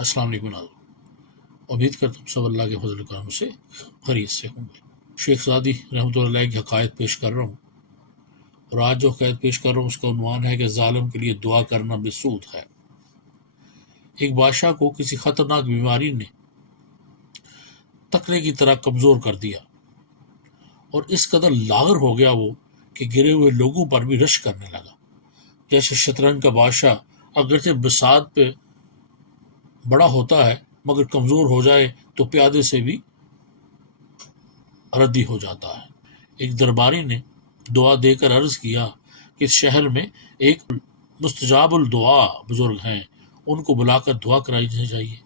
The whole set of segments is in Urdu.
السلام علیکم ناظرین، امید کرتا ہوں سب اللہ کے فضل و کرم سے خیریت سے ہوں گے۔ شیخ سعدی رحمۃ اللہ علیہ کی حکایت پیش کر رہا ہوں، اور آج جو حکایت پیش کر رہا ہوں اس کا عنوان ہے کہ ظالم کے لیے دعا کرنا بے سود ہے۔ ایک بادشاہ کو کسی خطرناک بیماری نے تکڑے کی طرح کمزور کر دیا، اور اس قدر لاغر ہو گیا وہ کہ گرے ہوئے لوگوں پر بھی رش کرنے لگا۔ جیسے شطرنج کا بادشاہ اگرچہ بساط پہ بڑا ہوتا ہے مگر کمزور ہو جائے تو پیادے سے بھی ردی ہو جاتا ہے۔ ایک درباری نے دعا دے کر عرض کیا کہ اس شہر میں ایک مستجاب الدعا بزرگ ہیں، ان کو بلا کر دعا کرائی چاہیے۔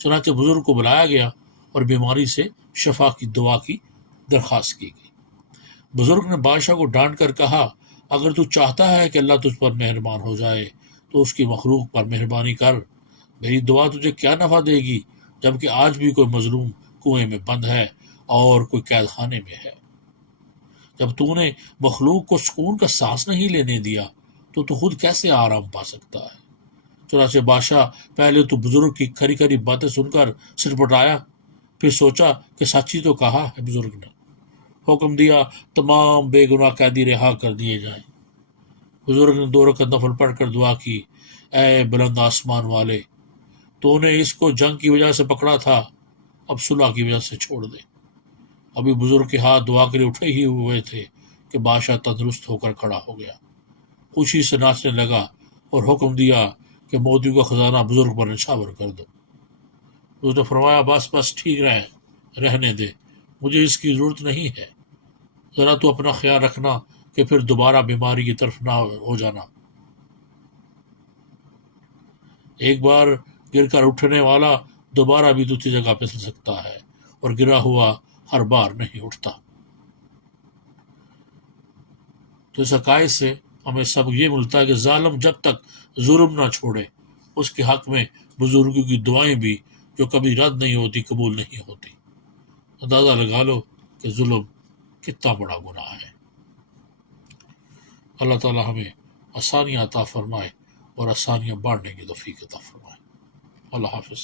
چنانچہ بزرگ کو بلایا گیا اور بیماری سے شفا کی دعا کی درخواست کی گئی۔ بزرگ نے بادشاہ کو ڈانٹ کر کہا، اگر تو چاہتا ہے کہ اللہ تجھ پر مہربان ہو جائے تو اس کی مخلوق پر مہربانی کر۔ میری دعا تجھے کیا نفع دے گی جبکہ آج بھی کوئی مظلوم کنویں میں بند ہے اور کوئی قید خانے میں ہے۔ جب تو نے مخلوق کو سکون کا سانس نہیں لینے دیا تو خود کیسے آرام پا سکتا ہے؟ چنانچہ بادشاہ پہلے تو بزرگ کی کھری کھری باتیں سن کر سر پٹایا، پھر سوچا کہ سچ ہی تو کہا ہے بزرگ نے۔ حکم دیا تمام بے گناہ قیدی رہا کر دیے جائیں۔ بزرگ نے 2 رکعت نفل پڑھ کر دعا کی، اے بلند آسمان والے، تو نے اس کو جنگ کی وجہ سے پکڑا تھا، اب صلح کی وجہ سے چھوڑ دے۔ ابھی بزرگ کے ہاتھ دعا کے لیے اٹھے ہی ہوئے تھے کہ بادشاہ تندرست ہو کر کھڑا ہو گیا، خوشی سے ناچنے لگا اور حکم دیا کہ موتی کا خزانہ بزرگ پر نچھاور کر دو۔ اس نے فرمایا، بس ٹھیک رہنے دے، مجھے اس کی ضرورت نہیں ہے، ذرا تو اپنا خیال رکھنا کہ پھر دوبارہ بیماری کی طرف نہ ہو جانا۔ ایک بار گر کر اٹھنے والا دوبارہ بھی دوسری جگہ پھسل سکتا ہے، اور گرا ہوا ہر بار نہیں اٹھتا۔ تو اس حکایت سے ہمیں سبق یہ ملتا ہے کہ ظالم جب تک ظلم نہ چھوڑے اس کے حق میں بزرگوں کی دعائیں بھی جو کبھی رد نہیں ہوتی قبول نہیں ہوتی۔ اندازہ لگا لو کہ ظلم کتنا بڑا گناہ ہے۔ اللہ تعالی ہمیں آسانیاں عطا فرمائے اور آسانیاں بانٹنے کی توفیق عطا فرمائے۔ اللہ حافظ۔